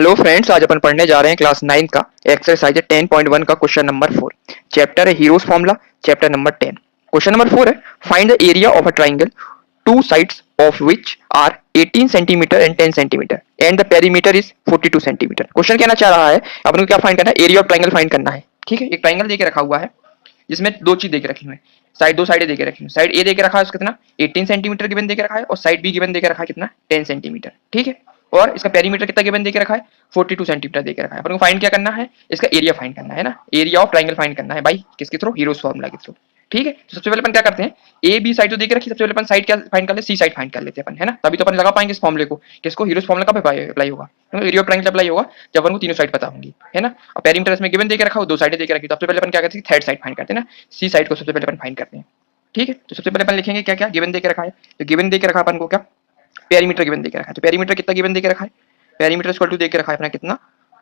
Hello friends, आज अपन पढ़ने जा रहे हैं क्लास 9 का एक्सरसाइज 10.1 का क्वेश्चन नंबर 4। चैप्टर है Heron's formula, chapter number 10। Question number 4 है, find the area of a triangle two sides of which are 18 centimetre and 10 centimetre and the perimeter is 42 centimetre. क्वेश्चन कहना चाह रहा है अपन को क्या फाइंड करना है, एरिया ऑफ ट्राइंगल फाइंड करना है। ठीक है, एक ट्राइंगल देके रखा हुआ है जिसमें दो चीज देके रखी हुई है। साइड दो साइडें देके रखी हुई, साइड ए देके रखा है उसका कितना 18 सेंटीमीटर गिवन देके रखा है और साइड बी गिवन देके रखा है कितना 10 सेंटीमीटर। ठीक है, और इसका पेरीमीटर कितना गिवन देके रखा है 42 सेंटीमीटर देके रखा है। अपन को फाइंड क्या करना है, इसका एरिया फाइंड करना है ना, एरिया ऑफ ट्राइंगल फाइंड करना है भाई, किसके थ्रू, हीरोज फार्मूला के थ्रू। ठीक है, तो सबसे पहले अपन क्या करते हैं, ए बी साइड तो देख रखी, सबसे पहले अपन साइड क्या फाइंड कर ले, सी साइड फाइंड कर लेते हैं अपन, है ना। तभी तो अपन लगा पाएंगे इस फॉर्मूले को, किसको, हीरोज फार्मूला कब अप्लाई होगा, एरिया ऑफ ट्राइंगल अप्लाई होगा जब अपन को तीनों साइड पता होंगी, है ना। और पेरीमीटर इसमें गिवन देके रखा हो, दो साइडें देके रखी, तो सबसे पहले अपन क्या करते हैं, थर्ड साइड फाइंड करते हैं ना, सी साइड को सबसे पहले अपन फाइंड करते हैं। ठीक है, तो सबसे पहले अपन लिखेंगे क्या क्या गिवन देके रखा है, तो गिवन देके रखा अपन को क्या, पेरीमीटर गिवन देके रखा है। तो पेरीमीटर कितना गिवन देके रखा है, पेरीमीटर इक्वल टू देके रखा है अपना कितना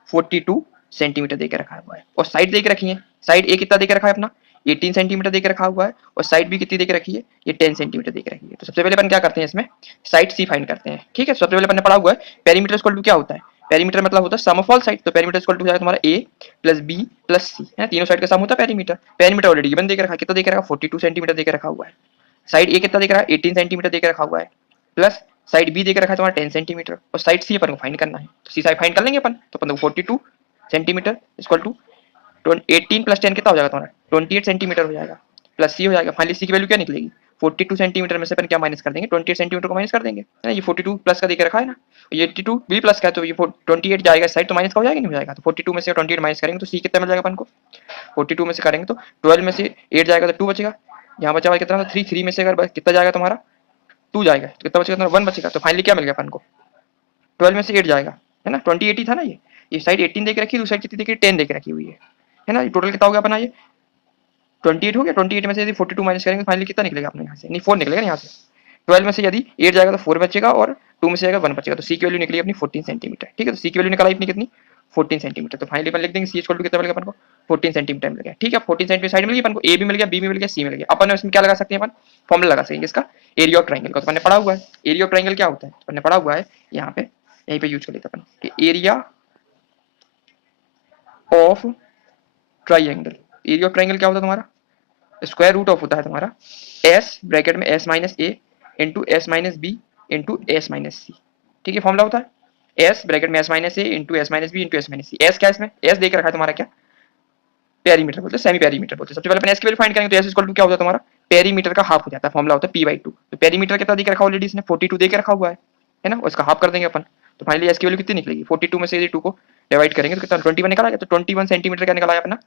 42 सेंटीमीटर देके रखा हुआ है। और साइड देके रखी है, साइड ए कितना देके रखा है अपना 18 सेंटीमीटर देके रखा हुआ है, और साइड बी कितनी देके रखी है, ये 10 सेंटीमीटर देके रखी है। तो सबसे पहले अपन क्या करते हैं, इसमें साइड सी फाइंड करते हैं। ठीक है, सबसे पहले अपन ने पढ़ा हुआ है पेरीमीटर इक्वल टू क्या होता है, पेरीमीटर मतलब होता है सम ऑफ ऑल साइड। तो पेरीमीटर इक्वल टू हो जाएगा तुम्हारा ए प्लस बी प्लस सी, है तीनों साइड का सम होता है पेरीमीटर। पेरीमीटर ऑलरेडी गिवन देके रखा है, कितना देके रखा 42 सेंटीमीटर देके रखा हुआ है। साइड ए कितना देख रहा है 18 सेंटीमीटर देके रखा हुआ है, प्लस साइड बी देके रखा है तुम्हारा 10 सेंटीमीटर, और साइड सी अपन को फाइंड करना है। तो सी साइड फाइंड कर लेंगे अपन, तो अपन को 42 सेंटीमीटर इक्वल टू 18 प्लस 10 कितना हो जाएगा तुम्हारा 28 सेंटीमीटर हो जाएगा, प्लस सी हो जाएगा। फाइनली सी की वैल्यू क्या निकलेगी 42 सेंटीमीटर में से अपन क्या माइनस कर देंगे 28 सेंटीमीटर को माइनस कर देंगे, है ना। ये 42 प्लस का देके रखा है ना, ये 82 भी प्लस का है, तो ये 28 जाएगा इस साइड, तो माइनस का हो जाएगा नहीं हो जाएगा। तो 42 में से 28 माइनस करेंगे तो सी कितना मिल जाएगा अपन को, 42 में से करेंगे तो 12 में से 8 जाएगा तो 2 बचेगा, यहाँ बचा हुआ कितना था 3, 3 में से अगर कितना जाएगा तुम्हारा 2 जाएगा, तो कितना बचेगा तुम्हारा 1 बचेगा। तो फाइनली क्या मिल गया अपन को 12 में से 8 जाएगा, है ना। 28 ही था ना, ये साइड 18 देके रखी है, दूसरी साइड कितनी देके 10 देके रखी हुई है ना। ये टोटल कितना हो गया अपना, ये 28 हो गया। 28 में से यदि 42 माइनस करेंगे फाइनली कितना निकलेगा अपने यहाँ से, नहीं 4 निकलेगा यहाँ से। 12 में से यदि 8 जाएगा तो 4 बचेगा, और 2 में से जाएगा 1 बचेगा। तो सी की वैल्यू निकली अपनी 14 सेंटीमीटर। ठीक है, तो सी की वैल्यू निकाला अपनी कितनी 14 सेंटीमीटर। तो फाइनली अपन लिख देंगे सी इक्वल टू कितना मिलेगा अपन को 14 सेंटीमीटर मिल गया। ठीक है, 14 सेंटीमीटर साइड मिल गई अपन को, ए भी मिल गया, बी भी मिल गया, सी मिल गया। अपन इसमें क्या लगा सकते हैं, अपन फॉर्मूला लगा सकेंगे इसका एरिया ऑफ ट्राइंगल का। तो मैंने पढ़ा हुआ है एरिया ऑफ ट्राइंगल क्या होता है, मैंने पढ़ा हुआ है यहाँ पे, यहीं पे यूज कर लेते अपन कि area of triangle, area of triangle क्या होता है तुम्हारा, स्क्वायर रूट ऑफ होता है तुम्हारा एस ब्रैकेट में S minus A into S minus B into S minus C. ठीक है, फॉर्मूला होता है एस ब्रैकेट में S minus A into S minus B into S minus C. S क्या है इसमें, एस देख रखा है तुम्हारा क्या पेरीमीटर बोलते हैं, सेमी पेरीमीटर बोलते हैं। सबसे पहले अपन एस की वैल्यू फाइंड करेंगे, तो एस इक्वल टू क्या होता है तुम्हारा पेरीमीटर का हाफ हो जाता है, फॉर्मूला होता है पी बाई टू। तो पेरीमीटर कितना देख रखा ऑलरेडी इसने 42 देके रखा हुआ है ना, उसका हाफ कर देंगे अपन। तो फाइनली एस की वैल्यू कितनी निकलेगी 42 में से यदि 2 को डिवाइड करेंगे तो कितना 21 निकला है। तो 21 सेंटीमीटर क्या निकला है अपना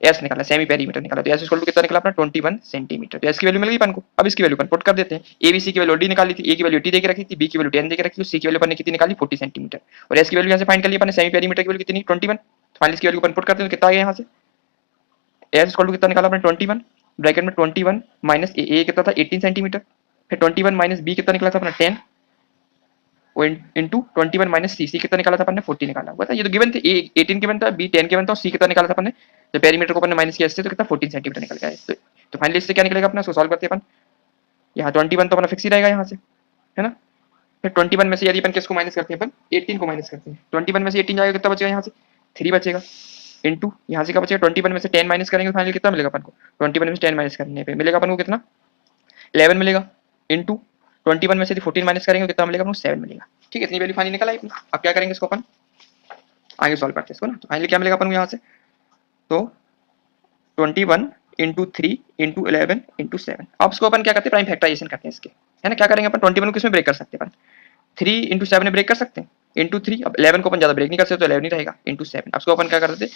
एस निकाला, सेमी पेरीमीटर निकाला। तो एस इक्वल टू कितना निकला अपना 21 सेंटीमीटर। तो एस की वैल्यू मिल गई अपन को। अब इसकी वैल्यू अपन पुट कर देते हैं, ए बी सी की वैल्यू ऑलरेडी निकाली थी, ए की वैल्यू 80 देके रखी थी, बी की वैल्यू 10 देके रखी थी, सी की वैल्यू अपन ने कितनी निकाली 40 सेंटीमीटर, और एस की वैल्यू यहाँ से फाइंड कर ली अपन ने, सेमी पेरीमीटर की वैल्यू कितनी 21। तो फाइनली इसकी वैल्यू अपन पुट करते हैं तो कितना आ गया यहाँ से एस इक्वल टू कितना निकाला अपने 21 ब्रैकेट में 21 माइनस ए कितना था 18 सेंटीमीटर, फिर 21 माइनस बी कितना निकला था अपना 10 इंटू 21 माइनस सी, सी कितना निकाला था अपन ने 40 निकाला हुआ था। ये तो गिवन थे, ए 18 गिवन था, बी 10 गिवन था, और सी कितना निकाला था अपन ने, तो पेरीमीटर को अपन ने माइनस किया इससे तो कितना 14 सेंटीमीटर निकल गया है। तो फाइनली इससे क्या निकलेगा अपना, उसको सॉल्व करते हैं अपन। यहाँ 21 तो अपना फिक्स ही रहेगा यहाँ से, है ना। फिर 21 में से यदि अपन किसको माइनस करते हैं, अपन 18 को माइनस करते हैं। 21 में से 18 जाएगा कितना बचेगा यहाँ से 3 बचेगा, इंटू यहाँ से क्या बचेगा 21 में से 10 माइनस करेंगे तो फाइनली कितना मिलेगा अपन को 21 में से 10 माइनस करने पे मिलेगा अपन को कितना 11 मिलेगा, इंटू 21 में से 14 माइनस करेंगे तो कितना मिलेगा अपन को 7 मिलेगा। ठीक है, इतनी वैल्यू फाइनली निकल आई अपनी। अब क्या करेंगे इसको अपन आगे सॉल्व करते हैं इसको ना। तो फाइनली क्या मिलेगा अपन को यहाँ से, तो 21 इंटू 3 इंटू 11 इंटू 7। अब इसको अपन क्या करते हैं प्राइम फैक्टराइजेशन करते हैं इसके, है ना। क्या करेंगे अपन 21 को किसमें ब्रेक कर सकते हैं अपन 3 इंटू 7 में ब्रेक कर सकते हैं, इंटू 3। अब 11 को अपन ज्यादा ब्रेक नहीं कर सकते तो 11 ही रहेगा, इंटू 7। अब इसको अपन क्या करते हैं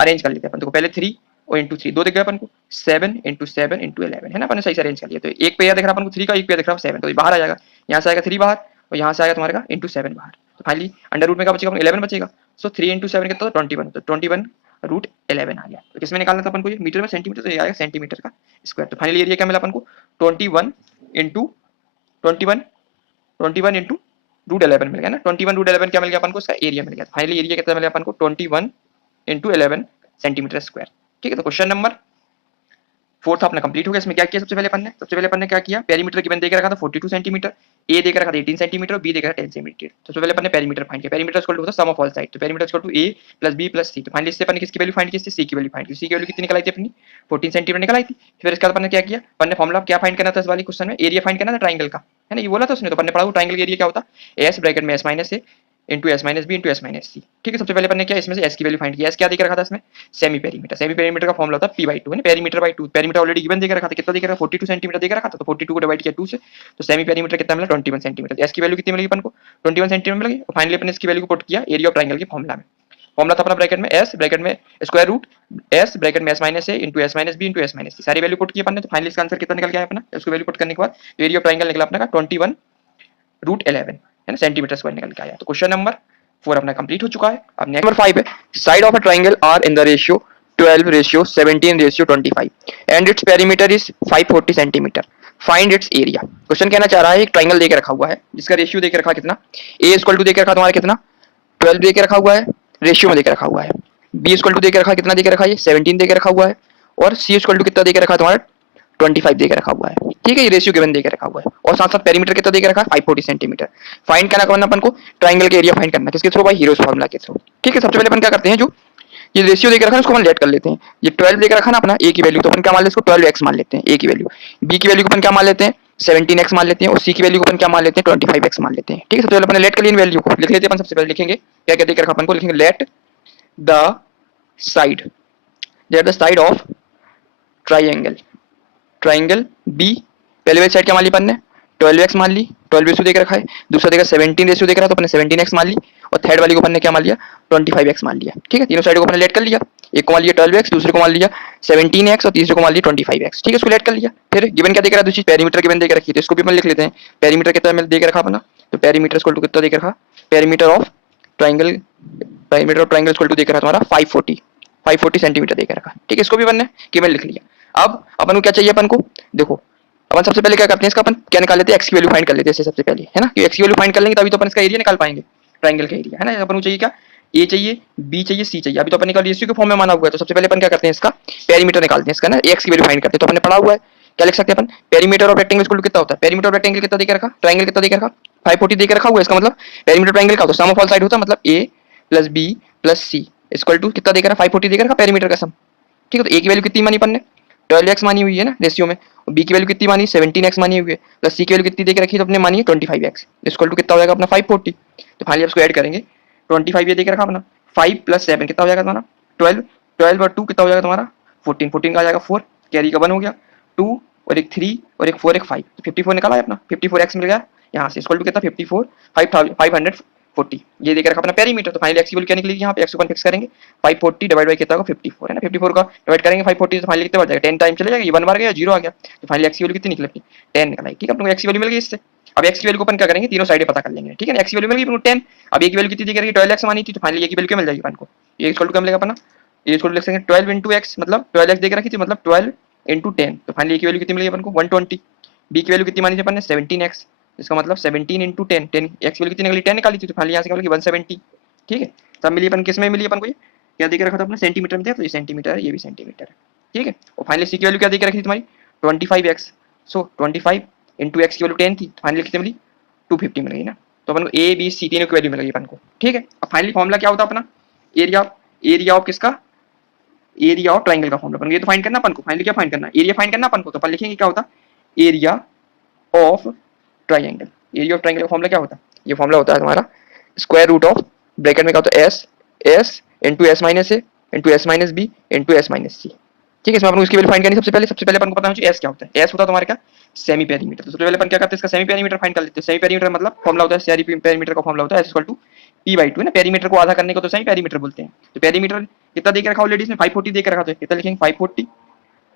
अरेंज कर लेते हैं अपन। तो पहले 3 और इंटू 3 दो दिख गया अपन को, 7 इंटू 7 इंटू 11, है ना। अपन ने सही से अरेंज कर लिया। तो एक पे दिख रहा अपन को 3 का, एक पे दिख रहा 7, तो ये बाहर आ जाएगा, यहाँ से आएगा 3 बाहर और यहाँ से आएगा तुम्हारे का इंटू 7 बाहर। तो फाइनली अंडर रूट में क्या बचेगा अपन 11 बचेगा। सो 3 इंटू 7 कितना 21, तो 21 रूट 11 आ गया। तो किसमें निकालना था अपन को, ये मीटर में सेंटीमीटर, तो ये आएगा सेंटीमीटर का स्क्वायर। तो फाइनली एरिया क्या मिला अपन को 21 इंटू 21 21 इंटू रूट 11 मिल गया ना। 21 रूट 11 क्या मिल गया अपन को, इसका एरिया मिल गया। फाइनली एरिया कितना मिला अपन को 21 इंटू 11 सेंटीमीटर स्क्वायर। ठीक है, तो क्वेश्चन नंबर फोर्थ अपना कंप्लीट हो गया। इसमें क्या किया सबसे पहले अपन ने क्या किया, पेरीमीटर गिवन दे के रखा था 42 सेंटीमीटर, ए दे के रखा था 18 सेंटीमीटर, बी दे के रखा 10 सेंटीमीटर। तो सबसे पहले अपन ने पेरीमीटर फाइंड किया। पेरीमीटर इक्वल टू होता है सम ऑफ ऑल साइड, तो perimeter equal to A plus B plus C. तो फाइनली इससे अपन ने किसकी वैल्यू फाइंड की, इससे सी की वैल्यू फाइंड की। सी की वैल्यू कितनी निकल आई थी अपनी 14 सेंटीमीटर निकल आई थी। फिर इसके बाद अपन ने क्या किया, अपन ने फॉर्मूला क्या फाइंड करना था इस वाली क्वेश्चन में, एरिया फाइंड करना था ट्राइंगल का, है ना, ये बोला था उसने। तो अपन ने पढ़ा ट्राइंगल का एरिया क्या होता है, एस ब्रैकेट में S minus A into S minus B into S minus C. ठीक है, सबसे पहले अपन ने क्या इसमें से एस की वैल्यू फाइंड किया। एस क्या देकर रखा था इसमें, सेमी पेरीमीटर। सेमी पेरीमीटर का फॉर्मूला होता है पी बाई टू, है ना, perimeter by two. Perimeter already given देकर रखा था, कितना देकर रखा 42 सेंटीमीटर देकर रखा था, तो 42 को डिवाइड किया 2 से, तो सेमी पेरीमीटर कितना मिला 21 सेंटीमीटर। एस की वैल्यू कितनी मिलेगी अपन को 21 सेंटीमीटर मिलेगी। और फाइनली अपन इसकी वैल्यू को पुट किया एरिया ऑफ ट्राइंगल के फॉर्मूला में। फॉर्मूला था अपना ब्रैकेट में एस ब्रैकेट में स्क्वायर रूट एस ब्रैकेट में S minus A into S minus B into S minus C. सारी वैल्यू पुट की अपन ने। तो फाइनली इसका आंसर कितना निकल गया अपना, उसको वैल्यू पुट करने के बाद एरिया ऑफ ट्राइंगल निकला अपना का 21√11, है ना, सेंटीमीटर स्क्वायर निकल के आया। तो क्वेश्चन नंबर 4 अपना कंप्लीट हो चुका है। अब नेक्स्ट नंबर 5 है, side of a triangle are in the ratio 12:17:25 and its perimeter is 540 centimetre, find its area. क्वेश्चन कहना चाह रहा है एक ट्राइंगल देके रखा हुआ है जिसका रेशियो देके रखा कितना, ए इक्वल टू देके रखा तुम्हारा कितना 12 देके रखा हुआ है, रेशियो में देके रखा हुआ है। बी इक्वल टू देके रखा कितना देके रखा है 17 देके रखा हुआ है, और सी इक्वल टू कितना देके रखा है तुम्हारा 25 देके रखा हुआ है। ठीक है, ये रेशियो गिवन देके रखा हुआ है, और साथ साथ पेरीमीटर कितना देके रखा है 540 सेंटीमीटर। फाइंड करना अपन को ट्राइंगल के एरिया फाइंड करना, किसके थ्रू भाई, हीरोज फार्मूला के थ्रू। ठीक है, सबसे पहले अपन क्या करते हैं, जो ये रेशियो देकर रखा है उसको अपन लेट कर लेते हैं। ये 12 देकर रखा ना अपना ए की वैल्यू, तो अपन क्या मान लेते हैं इसको 12x मान लेते हैं ए की वैल्यू। बी की वैल्यू को अपन क्या मान लेते हैं 17x मान लेते हैं, और सी की वैल्यू को अपन क्या मान लेते हैं 25x मान लेते हैं। ठीक है, सबसे पहले अपन लेट कर लिए वैल्यू को लिख लेते हैं। अपन सबसे पहले लिखेंगे क्या क्या देकर रखा अपन को, लिखेंगे let the side, let the side of triangle, triangle B, पहले वाली साइड क्या मान ली अपन ने 12x मान ली, 12 रेशियो देकर रखा है। दूसरा देगा 17 रेशियो देकर रहा तो अपन ने 17x मान ली, और थर्ड वाली को अपन ने क्या मान लिया 25x मान लिया। ठीक है, तीनों साइड को अपन ने लेट कर लिया, एक को मान लिया 12x, दूसरे को मान लिया 17x, और तीसरे को मान लिया 25x। ठीक है, इसको लेट कर लिया। फिर गिवन क्या देकर रहा, दूसरी पेरीमीटर गिवन देकर रखी है, तो इसको भी अपन लिख लेते हैं। पेरीमीटर कितना देकर रखा अपना, तो पेरीमीटर इक्वल टू कितना देकर रखा, perimeter of triangle, perimeter of triangle equal to देकर रहा तुम्हारा 540 सेंटीमीटर देकर रखा। ठीक है, इसको भी अपन ने गिवन लिख लिया। अब अपन को क्या चाहिए, अपन को देखो अपन सबसे पहले क्या करते हैं, इसका अपन क्या निकाल लेते हैं, एक्स की वैल्यू फाइंड कर लेते हैं सबसे पहले, है ना, कि एक्स की वैल्यू फाइंड कर लेंगे तभी तो अपन इसका एरिया निकाल पाएंगे, ट्राइंगल का एरिया, है ना। अपन को चाहिए क्या, ए चाहिए, बी चाहिए, सी चाहिए। अभी तो अपन निकाल रेशियो के फॉर्म में माना हुआ है, तो सबसे पहले अपन क्या करते हैं, इसका पेरीमीटर निकालते हैं इसका ना, एक्स की वैल्यू फाइंड करते हैं। तो अपन ने पढ़ा हुआ है, क्या लिख सकते हैं अपन, perimeter of rectangle equal to कितना होता है, पेरीमीटर ऑफ रेक्टेंगल कितना देकर रखा, ट्राइंगल कितना देकर रखा 540 देकर रखा हुआ है। इसका मतलब पेरीमीटर ट्राइंगल का होता है सम ऑफ ऑल साइड होता है, मतलब A plus B plus C equal to कितना देकर रखा 540 देकर रखा पेरीमीटर का सम। ठीक है, तो ए की वैल्यू कितनी मानी अपन ने 12x मानी हुई है ना रेशियो में, और बी की वैल्यू कितनी मानी 17x मानी हुई है, प्लस सी की वैल्यू कितनी देके रखी है तो अपने मानी है 25x इक्वल टू कितना हो जाएगा अपना 540। तो फाइनली इसको ऐड करेंगे, 25 ये देके रखा अपना 5 प्लस 7 कितना हो जाएगा तुम्हारा 12, 12 और 2 कितना हो जाएगा तुम्हारा 14, 14 का आ जाएगा 4, कैरी का 1 हो गया, 2 और एक 3 और एक 4 एक 5, तो 54 निकाला है अपना, 54x मिल गया यहाँ से इक्वल टू कितना 54 540 ये देकर रखा अपना पेरीमीटर। तो फाइनली एक्स की वैल्यू क्या निकलेगी, यहाँ पे एक्स को फिक्स करेंगे 540 डिवाइड बाई कितना होगा 54, है ना, 54 का डिवाइड करेंगे 540 तो फाइनली कितना बढ़ जाएगा 10 टाइम चले जाएगा, ये 1 बार गया 0 आ गया, तो फाइनली एक्स की वैल्यू कितनी निकली अपनी 10 निकल आई। ठीक है, अपने को एक्स की वैल्यू मिल गई इससे। अब एक्स की वैल्यू को अपन क्या करेंगे, तीनों साइडें पता कर लेंगे। ठीक है, एक्स की वैल्यू मिल गई अपने को 10, अब ए की वैल्यू कितनी दी करेगी 12x मानी थी, तो फाइनली ए की वैल्यू क्या मिल जाएगी अपन को, ए इक्वल टू क्या मिलेगा अपना, ए इक्वल टू लिख सकते हैं 12 into x, मतलब 12x देकर रखी थी, मतलब 12 into 10, तो फाइनली ए की वैल्यू कितनी मिलेगी अपन को 120। बी की वैल्यू कितनी मानी थी अपन ने 17x, इसका मतलब 17 into 10, 10 एक्स वैल्यू कितनी निकली 10 निकाली थी, तो फाइनली यहाँ से क्या मिलेगी 170। ठीक है, तब मिली अपन किस में मिली अपन को, ये क्या देकर रखा था अपने सेंटीमीटर में दिया, तो ये सेंटीमीटर है, ये भी सेंटीमीटर है। ठीक है, और फाइनली सी की वैल्यू क्या देकर रखी थी तुम्हारी 25x, सो 25 into x की वैल्यू 10 थी, फाइनली कितनी मिली 250 मिल गई ना। तो अपन को ए बी सी तीनों की वैल्यू मिल गई अपन को। ठीक है, अब फाइनली फॉर्मूला क्या होता है अपना, एरिया ऑफ किसका, एरिया ऑफ ट्राइंगल का फॉर्मूला अपन ये तो फाइंड करना अपन को, फाइनली क्या फाइंड करना, एरिया फाइंड करना अपन को, तो अपन लिखेंगे क्या होता area of triangle. Area of triangle का फॉर्मूला क्या होता है, ये फॉर्मूला होता है तुम्हारा स्क्वायर रूट ऑफ ब्रैकेट में क्या होता है S into S minus A into S minus B into S minus C. ठीक है, इसमें अपन इसकी वैल्यू फाइंड करनी सबसे पहले अपन को पता होना चाहिए एस क्या होता है, एस होता है तुम्हारे क्या सेमी पेरीमीटर। तो सबसे पहले अपन क्या करते हैं इसका सेमी पेरीमीटर फाइंड कर लेते हैं। सेमी पेरीमीटर मतलब फॉर्मूला होता है सेमी पेरीमीटर का फॉर्मूला होता है S equal to P by two, है ना, पेरीमीटर को आधा करने को तो सेमी पेरीमीटर बोलते हैं। तो पेरीमीटर कितना देकर रखा ऑलरेडी इसने 540 देकर रखा, तो कितना लिखेंगे 540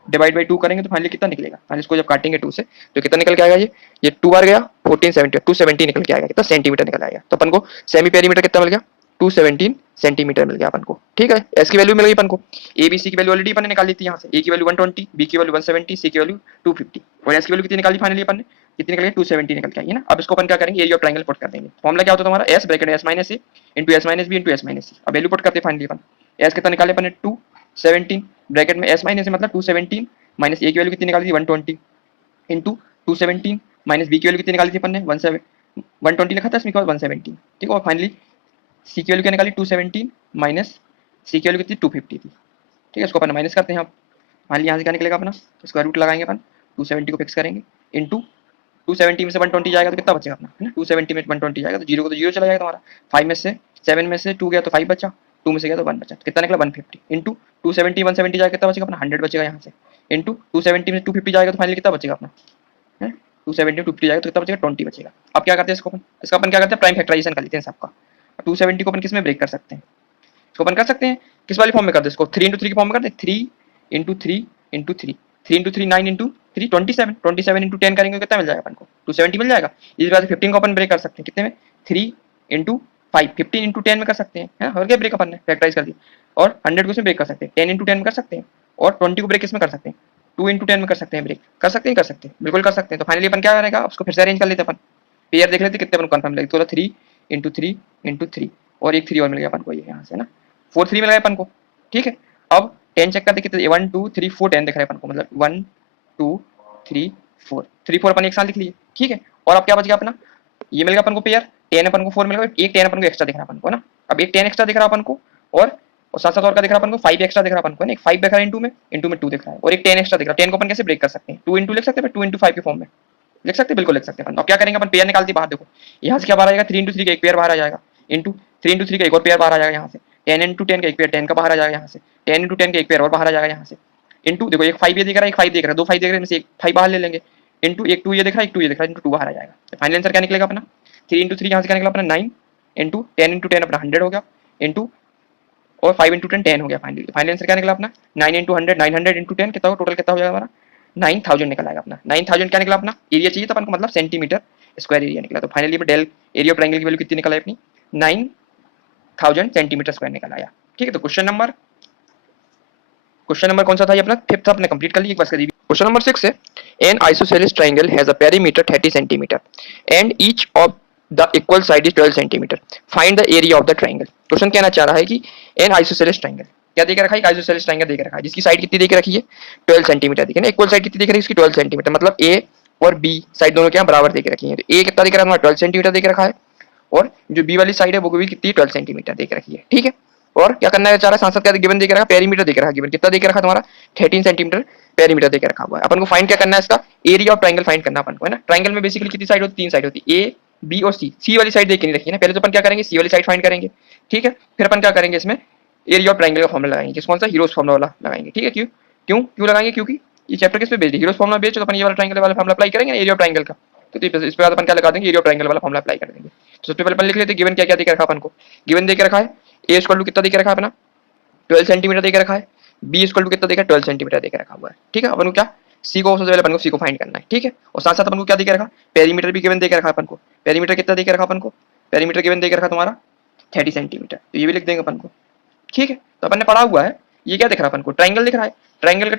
डिवाइड बाई 2 करेंगे तो फाइनली कितना निकलेगा, फाइनली इसको जब काटेंगे 2 से तो कितना निकल के आएगा, ये 2 बार गया 1470 270 निकल के आएगा, कितना सेंटीमीटर निकल आएगा। तो अपन को सेमी पेरीमीटर कितना मिल गया 217 सेंटीमीटर मिल गया अपन को। ठीक है, एस की वैल्यू मिल गई अपन को, ए बी सी की वैल्यू ऑलरेडी अपन ने निकाली थी यहाँ से, ए की वैल्यू 120, बी की वैल्यू 170, सी की वैल्यू 250, और एस की वैल्यू कितनी निकाली फाइनली अपन ने, कितनी निकल गई 270 निकल के आई है ना। अब इसको अपन क्या करेंगे एरिया ऑफ ट्रायंगल पुट कर देंगे। फॉर्मूला क्या होता है तुम्हारा S bracket S minus A into S minus B into S minus C. अब वैल्यू पुट करते फाइनली अपन एस कितना निकाले अपन ने 217 ब्रैकेट में एस माइनस मतलब 217 माइनस ए की वैल्यू कितनी निकाली थी 120 इंटू 217 माइनस बी की वैल्यू कितनी निकाली थी अपन ने 120 लिखा था इसमें के बाद 117, ठीक है। और फाइनली सी की वैल्यू क्या निकाली 217 माइनस सी की वैल्यू कितनी 250 थी, ठीक है। इसको अपन माइनस करते हैं आप, फाइनली यहाँ से क्या निकलेगा अपना, स्क्वायर रूट लगाएंगे अपन, 270 को फिक्स करेंगे इंटू 270 में से 120 जाएगा तो कितना बचेगा अपना, है ना। 270 में 120 जाएगा तो जीरो को तो जीरो चला जाएगा तुम्हारा, 5 में से 7 में से 2 गया तो 5 बचा, 2 में से गया तो 1 बचा, तो कितना निकला 150 इंटू 270 170 जाएगा कितना बचेगा अपना 100 बचेगा यहाँ से, इंटू 270 में 250 जाएगा तो फाइनली कितना बचेगा अपना, है 270 250 जाएगा तो कितना बचेगा 20 बचेगा। अब क्या करते हैं इसका अपन क्या करते हैं प्राइम फैक्टराइजेशन कर लेते हैं सबका। 270 को अपन किस में ब्रेक कर सकते हैं, इसको अपन कर सकते हैं किस वाली फॉर्म में कर दे, इसको 3 इंटू 3 की फॉर्म में कर दे, 3 into 3 into 3, 3 into 3 9 into 3 27, 27 into 10 करेंगे कितना मिल जाएगा अपन को 270 मिल जाएगा। इस बार 15 को अपन ब्रेक कर सकते हैं कितने में 3 इंटू 5, 15 इंटू 10 में कर सकते हैं, है और क्या ब्रेक अपन ने फैक्टराइज कर दिया। और 100 को इसमें ब्रेक कर सकते हैं 10 इंटू 10 में कर सकते हैं, और 20 को ब्रेक किस में कर सकते हैं 2 इंटू 10 में कर सकते हैं ब्रेक, कर सकते हैं कर सकते हैं बिल्कुल कर सकते हैं। तो फाइनली अपन क्या करेगा उसको फिर से अरेंज कर लेते हैं अपन, पेयर देख लेते कितने अपन कंफर्म लगेगा, तो 3 इंटू 3 इंटू 3 और एक 3 और मिल गया अपन को ये यहाँ से ना 4 3 मिल गया अपन को, ठीक है। अब 10 चेक करते कितने 1 2 3 4 10 दिख रहा है अपन को, मतलब 1 2 3 4 3 4 अपन एक साथ लिख लिए, ठीक है। और अब क्या बच गया अपना, ये मिल गया अपन को पेयर 10 अपन को 4 मिल गया, एक 10 अपन को एक्स्ट्रा दिख रहा है अपन को ना, अब एक 10 एक्स्ट्रा दिख रहा है अपन को, और साथ साथ और क्या दिख रहा है अपन को 5 एक्स्ट्रा दिख रहा है अपन को ना, एक 5 दिख रहा है इंटू में 2 दिख रहा है, और एक 10 एक्स्ट्रा दिख रहा है। 10 को अपन कैसे ब्रेक कर सकते हैं 2 इंटू लिख सकते हैं, 2 इंटू 5 की फॉर्म में लिख सकते हैं, बिल्कुल लिख सकते हैं। अब क्या करेंगे अपन पेयर निकालते बाहर, देखो यहाँ से क्या बाहर आ जाएगा 3 इंटू 3 का एक पेयर बाहर आ जाएगा, इंटू 3 इंटू 3 का एक और पेयर बाहर आ जाएगा यहाँ से, 10 इंटू 10 का एक पेयर 10 का बाहर आ जाएगा यहाँ से, 10 इंटू 10 का एक पेयर और बाहर आ जाएगा यहाँ से, इंटू देखो एक 5 ये दिख रहा है एक 5 दिख रहा है, दो 5 दिख रहे हैं से एक 5 बाहर ले लेंगे, इंटू एक 2 ये दिख रहा है एक 2 ये दिख रहा है, इंटू 2 बाहर आ जाएगा। तो फाइनल आंसर क्या निकलेगा अपना 3 इंटू 3 यहाँ से क्या निकला अपना 9 इंटू 10 इंटू 10 अपना 100 हो गया, इंटू और 5 इंटू 10 10 हो गया। फाइनली फाइनल आंसर क्या निकला अपना 9 इंटू 100 900 इंटू 10 कितना होगा टोटल कितना हो जाएगा हमारा 9000 निकल आएगा अपना। 9000 क्या निकला अपना एरिया चाहिए था अपन को, मतलब सेंटीमीटर स्क्वायर एरिया निकला। तो फाइनली डेल एरिया ऑफ ट्रायंगल की वैल्यू कितनी निकल आई अपनी 9000 सेंटीमीटर स्क्वायर निकल आया, ठीक है। तो क्वेश्चन नंबर कौन सा था ये अपना फिफ्थ अपने कंप्लीट कर लिया एक बार करिए। क्वेश्चन नंबर 6 है N isosceles triangle has a perimeter 30 centimetre and each of the equal side is 12 centimetre, find the area of the triangle. Question कहना चाह रहा है कि एन आइसोसेलेस ट्रायंगल क्या देकर रखा है, आइसोसेलेस ट्रायंगल देकर रखा है जिसकी साइड कितनी देकर रखी है 12 सेंटीमीटर देखिए ना, इक्वल साइड कितनी देकर रखी है इसकी 12 सेंटीमीटर, मतलब ए और बी साइड दोनों क्या बराबर देकर रखी है। तो ए कितना देकर रखा है 12 सेंटीमीटर देकर रखा है, और जो बी वाली साइड है वो भी कितनी 12 सेंटीमीटर देकर रखी है, ठीक है। और क्या करना है चाह रहा है सांसद क्या गिवन देकर रखा पेरीमीटर देकर रखा, गिवन कितना देकर रखा तुम्हारा 13 सेंटीमीटर पेरीमीटर देकर रखा हुआ है। अपन को फाइंड क्या करना है इसका एरिया ऑफ ट्रायंगल फाइंड करना अपन को, है ना। ट्रायंगल में बेसिकली कितनी साइड होती है 3 साइड होती है, ए बी और सी, सी वाली साइड देख के नहीं रखी है ना, पहले तो अपन क्या करेंगे सी वाली साइड फाइंड करेंगे, ठीक है। फिर अपन क्या करेंगे इसमें एरिया ऑफ ट्रायंगल का फॉर्मूला लगाएंगे, किस कौन सा हीरोज फॉर्मूला वाला लगाएंगे, ठीक है। क्यों क्यों क्यों लगाएंगे क्योंकि ये चैप्टर किस पे बेस्ड है हीरोज फॉर्मूला बेस्ड, तो अपन ये वाला ट्रायंगल वाला फॉर्मूला अप्लाई करेंगे एरिया ऑफ ट्रायंगल का। तो इस पे बाद अपन क्या लगा देंगे एरिया ऑफ ट्रायंगल वाला फॉर्मूला अप्लाई कर देंगे। तो सबसे पहले अपन लिख लेते हैं गिवन क्या क्या देकर रखा अपन को, गिवन देकर रखा है ए स्क्वायर टू कितना देकर रखा है अपना 12 सेंटीमीटर देकर रखा है, बी स्क्वायर टू कितना देकर 12 सेंटीमीटर देकर रखा हुआ है, ठीक है। अपन को क्या सी को सबसे पहले अपन को सी को फाइंड करना है, ठीक है। और साथ साथ अपन को क्या देकर रखा पेरीमीटर भी गिवन देकर रखा अपन को, पेरीमीटर कितना देकर रखा अपन को पेरीमीटर गिवन देकर रखा तुम्हारा 30 सेंटीमीटर, तो ये भी लिख देंगे अपन को, ठीक है। तो अपन ने पढ़ा हुआ है ये क्या दिख रहा है अपन को ट्रायंगल दिख रहा है, ट्रायंगल का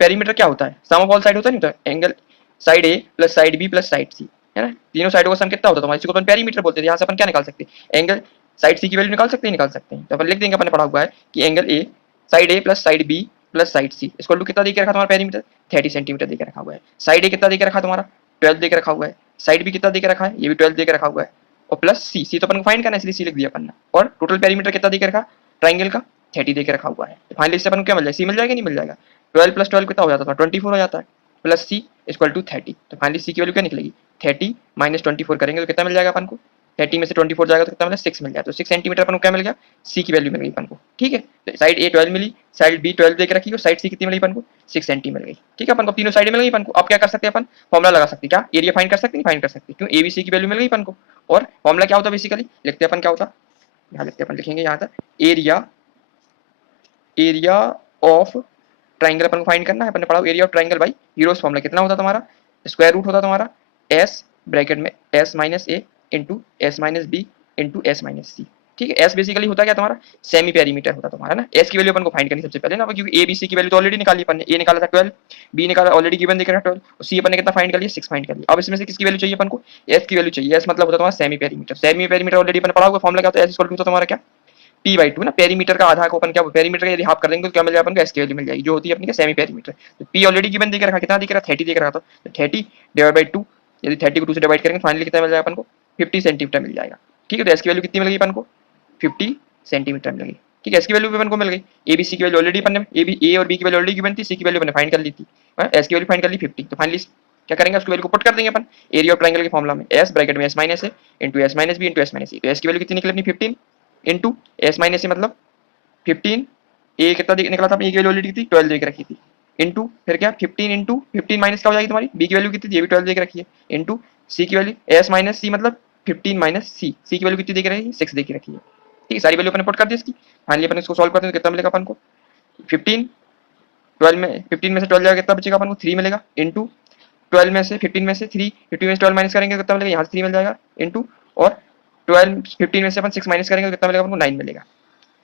पेरीमीटर क्या होता है सम ऑफ ऑल साइड होता है नहीं, तो angle side A plus side B plus side C, है ना, तीनों साइडों का सम कितना होता है तुम्हारा, इसी को अपन पेरीमीटर बोलते हैं। यहाँ से अपन क्या निकाल सकते हैं एंगल साइड सी की वैल्यू निकाल सकते हैं, तो अपन लिख देंगे अपन ने पढ़ा हुआ है कि angle A side A plus side B plus side C इसको कितना देकर रखा तुम्हारा पेरीमीटर 30 सेंटीमीटर देकर रखा हुआ है, साइड ए कितना देकर रखा तुम्हारा 12 देकर रखा हुआ है, साइड बी कितना देकर रखा है ये भी 12 देकर रखा हुआ है, और प्लस सी, सी तो अपन को फाइंड करना है इसलिए सी लिख दिया अपन ने, और टोटल पेरीमीटर कितना देकर रखा ट्रायंगल का 30 देकर रखा हुआ है। तो फाइनली इससे अपन को क्या मिल जाएगा सी मिल जाएगा नहीं मिल जाएगा 12 प्लस 12 कितना हो जाता है 24 हो जाता है, प्लस सी इक्वल टू 30। तो फाइनली सी की वैल्यू क्या निकलेगी 30 माइनस 24 करेंगे तो कितना मिल जाएगा अपन को 30 में से 24 जाएगा तो कितना मिला 6 मिल जाएगा, तो 6 सेंटीमीटर अपन को क्या मिल गया सी की वैल्यू मिल गई अपन को, ठीक है। तो साइड ए 12 मिली, साइड बी 12 देकर रखी और साइड सी कितनी मिली अपन को 6 सेंटी मिल गई, ठीक है। अपन को तीनों साइड मिल गई अपन को। अब क्या कर सकते हैं अपन फॉर्मुला लगा सकते हैं, क्या एरिया फाइंड कर सकते हैं फाइंड कर सकते हैं, क्यों ए बी सी की वैल्यू मिल गई अपन को। और फॉर्मुला क्या होता है बेसिकली लिखते हैं अपन क्या होता यहाँ लिखते हैं अपन लिखेंगे यहाँ तक एरिया ऑफ ट्रायंगल अपन को फाइंड करना है, अपन ने पढ़ा एरिया ऑफ ट्रायंगल भाई हीरोज फॉर्मूला कितना होता तुम्हारा स्क्वायर रूट होता तुम्हारा एस ब्रैकेट में S minus A into S minus B into S minus C, ठीक है। एस बेसिकली होता क्या तुम्हारा सेमी पेरीमीटर होता तुम्हारा ना, एस की वैल्यू अपन को फाइंड करनी सबसे पहले ना, क्योंकि ए बी सी की वैल्यू तो ऑलरेडी निकाली अपन ने, ए निकाला था 12 बी निकाला ऑलरेडी गिवन दिख रहा है 12 और सी अपन ने कितना फाइंड कर लिया 6 फाइंड कर लिया। अब इसमें से किसकी वैल्यू चाहिए अपन को एस की वैल्यू चाहिए, एस मतलब होता तुम्हारा semi perimeter, semi perimeter already अपन पढ़ा हुआ फॉर्मूला क्या होता है एस इक्वल टू तुम्हारा क्या p/2 ना, पेरीमीटर का आधा को अपन क्या पेरीमीटर का यदि हाफ कर देंगे तो क्या मिल जाएगा अपन को, s की वैल्यू मिल जाएगी जो होती है अपनी क्या सेमी पेरीमीटर। तो p ऑलरेडी गिवन देके रखा, कितना देके रखा 30 देके रखा था, तो 30 डिवाइड बाय 2, यदि 30 को 2 से डिवाइड करेंगे फाइनली कितना मिल जाएगा अपन को 50 सेंटीमीटर मिल जाएगा। ठीक है, तो s की वैल्यू कितनी मिल गई अपन को 50 सेंटीमीटर मिल गई। ठीक है, s की वैल्यू भी अपन को मिल गई, ए बी सी की वैल्यू ऑलरेडी अपन ने ए और बी की वैल्यू ऑलरेडी गिवन थी, सी की वैल्यू अपन फाइंड कर ली थी, s की वैल्यू फाइंड कर ली 50। तो फाइनली क्या करेंगे, उसकी वैल्यू को पुट कर देंगे अपन एरिया ऑफ ट्रायंगल के फॉर्मूला में, s ब्रैकेट में s minus a into s minus B into s minus C. तो s की वैल्यू कितनी निकली अपनी 15 इंटू s माइनस a मतलब 15, ए कितना निकला था अपनी, ए की वैल्यू ऑलरेडी थी 12 देके रखी थी, इंटू फिर क्या 15 इंटू 15 माइनस क्या हो जाएगी तुम्हारी, बी की वैल्यू कितनी थी, ये भी 12 देके रखी है, इंटू सी की वैल्यू एस माइनस सी मतलब 15 माइनस सी, सी की वैल्यू कितनी देके रखी है 6 देके रखी है। ठीक है, सारी वैल्यू अपन पुट कर दी इसकी, फाइनली अपन इसको सॉल्व करते हैं तो कितना मिलेगा अपन को 15, 12 में 15 में से 12 जाएगा कितना बचेगा अपन को 3 मिलेगा, इंटू 12 में से 15 में से 3, 15 में से 12 माइनस करेंगे तो कितना मिलेगा, यहाँ से 3 मिल जाएगा, इंटू और 12 15 में से अपन 6 माइनस करेंगे तो कितना मिलेगा अपन को 9 मिलेगा।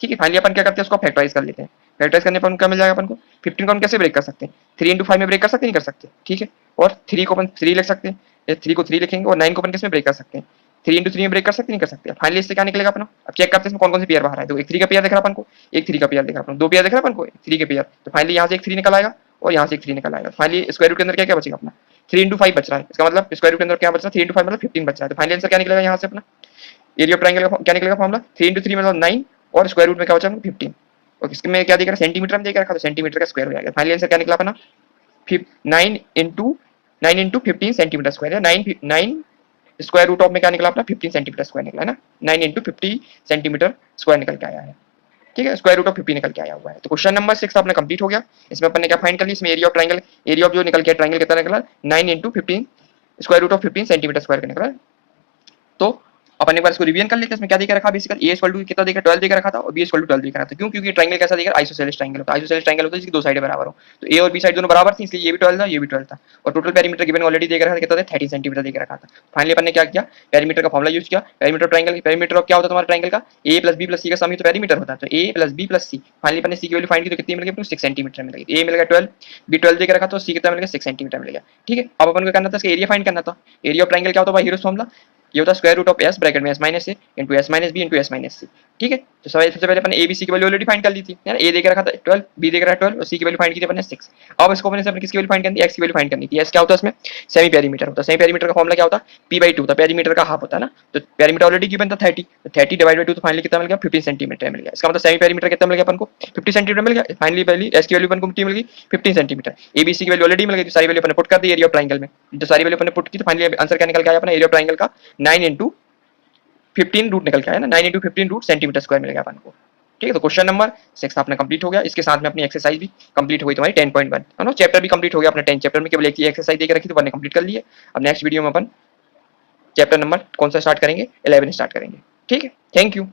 ठीक है, फाइनली अपन क्या करते हैं उसको फैक्टराइज कर लेते हैं, फैक्टराइज करने पर क्या मिल जाएगा अपन को 15 को हम कैसे ब्रेक कर सकते हैं 3 इंटू 5 में ब्रेक कर सकते नहीं कर सकते। ठीक है, और 3 को अपन 3 लिख सकते हैं, 3 को 3 लिखेंगे और 9 को अपन किस में ब्रेक कर सकते हैं 3 इंटू 3 में ब्रेक कर सकते नहीं कर सकते। फाइनली इससे क्या निकलेगा अपना, अब चेक करते हैं इसमें कौन कौन से पेयर बाहर आए, तो एक 3 का पेयर दिख रहा अपन को, एक 3 का पेयर दिख रहा अपन, दो पेयर दिख रहा अपन को 3 के पेयर, तो फाइनली यहाँ से एक 3 निकल आएगा और यहाँ से एक 3 निकल आएगा। फाइनली स्क्वायर रूट के अंदर क्या क्या बचेगा अपना 3 इंटू 5 बच रहा है, इसका मतलब स्क्वायर रूट के अंदर क्या बच रहा है 3 इंटू 5 मतलब 15 बच रहा है। तो फाइनली आंसर क्या निकलेगा यहाँ से अपना एरिया ऑफ ट्रायंगल का क्या निकलेगा फॉर्मूला 3 इंटू 3 मतलब 9 और स्क्वायर रूट में क्या बचा 15। और इसके में क्या देख रहा है सेंटीमीटर में देख रखा, तो सेंटीमीटर का स्क्वायर हो जाएगा। फाइनली आंसर क्या निकला अपना 9 इंटू 15 सेंटीमीटर स्क्वायर है, 9 स्क्वायर रूट ऑफ में क्या निकला अपना 15 सेंटीमीटर स्क्वायर निकला है ना, 9 इंटू 50 सेंटीमीटर स्क्वायर निकल के आया है। ठीक है, स्क्वायर रूट ऑफ 50 निकल के आया हुआ है। तो क्वेश्चन नंबर 6 अपना कंप्लीट हो गया। इसमें अपन ने क्या फाइंड कर ली, इसमें area of triangle, area of जो निकल के ट्रायंगल कितना निकला 9 into 15 square root of 15 centimetre square का निकला। तो अपन एक बार इसको रिवीजन कर लेते हैं। इसमें क्या देकर रखा बेसिकली a = कितना देकर 12 देकर रखा था और b = 12 देकर रखा था। क्यों, क्योंकि ट्रायंगल कैसा देकर आइसोसेलेस ट्रायंगल होता है, आइसोसेलेस ट्रायंगल होता है जिसकी दो साइडें बराबर हो, तो a और b साइड दोनों बराबर थी इसलिए ये भी 12 था ये भी 12 था। और टोटल पेरीमीटर गिवन ऑलरेडी देकर रखा था कितना था 30 सेंटीमीटर देकर रखा था। फाइनली अपन ने क्या किया पेरीमीटर का फॉर्मूला यूज किया, पेरीमीटर ट्रायंगल, पेरीमीटर ऑफ क्या होता है तुम्हारा ट्रायंगल का a + b + c का सम ही तो पेरीमीटर होता है, तो a + b + c। फाइनली अपन ने c की वैल्यू फाइंड की तो कितनी मिल गई अपने 6 सेंटीमीटर मिल गई, a मिल गया 12, b 12 देकर रखा तो c कितना मिल गया 6 सेंटीमीटर मिल गया। ठीक है, अब अपन को करना था इसका एरिया फाइंड करना था। एरिया ऑफ ट्रायंगल क्या होता है भाई, हीरोस फॉर्मूला ये होता है square root of s bracket में s minus a into s minus B into s minus C. ठीक है, तो सबसे पहले अपन ए बी सी की वैल्यू ऑलरेडी फाइंड कर ली थी यार, a देकर रखा था 12, b देकर रखा 12 और c की वैल्यू फाइंड की थी अपन ने 6। अब इसको अपन से किसकी वैल्यू फाइंड करनी थी, x की वैल्यू फाइंड करनी थी। s क्या होता है इसमें सेमी पेरीमीटर होता है, सेमी पेरीमीटर का फॉर्मूला क्या होता है p/2 होता है, पेरीमीटर का हाफ होता है ना, तो पेरीमीटर ऑलरेडी गिवन था 30, तो 30 डिवाइड बाय 2 तो फाइनली कितना मिल गया 15 सेंटीमीटर मिल गया। इसका मतलब सेमी पेरीमीटर कितना मिल गया अपन को 50 सेंटीमीटर मिल गया। फाइनली पहली s की वैल्यू अपन को कितनी मिल गई 15 सेंटीमीटर, a b c की वैल्यू ऑलरेडी मिल गई, तो सारी वैल्यू अपन ने पुट कर दी एरिया ऑफ ट्रायंगल में, तो सारी वैल्यू अपन ने पुट की तो फाइनली आंसर क्या निकल के आया अपना एरिया ऑफ ट्रायंगल का 9 इंटू 15 रूट निकल के आया ना, 9 इंटू 15 रूट सेंटीमीटर स्क्वायर मिलेगा अपन को। ठीक है, तो क्वेश्चन नंबर 6 अपना कंप्लीट हो गया। इसके साथ में अपनी एक्सरसाइज भी कंप्लीट हो गई तुम्हारी 10.1 है ना, चैप्टर भी कंप्लीट हो गया अपना 10 चैप्टर में केवल एक ही एक्सरसाइज देकर रखी तो वन कंप्लीट कर लिए। अब नेक्स्ट वीडियो में अपन चैप्टर नंबर कौन सा स्टार्ट करेंगे 11 स्टार्ट करेंगे। ठीक है, थैंक यू।